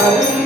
Amém.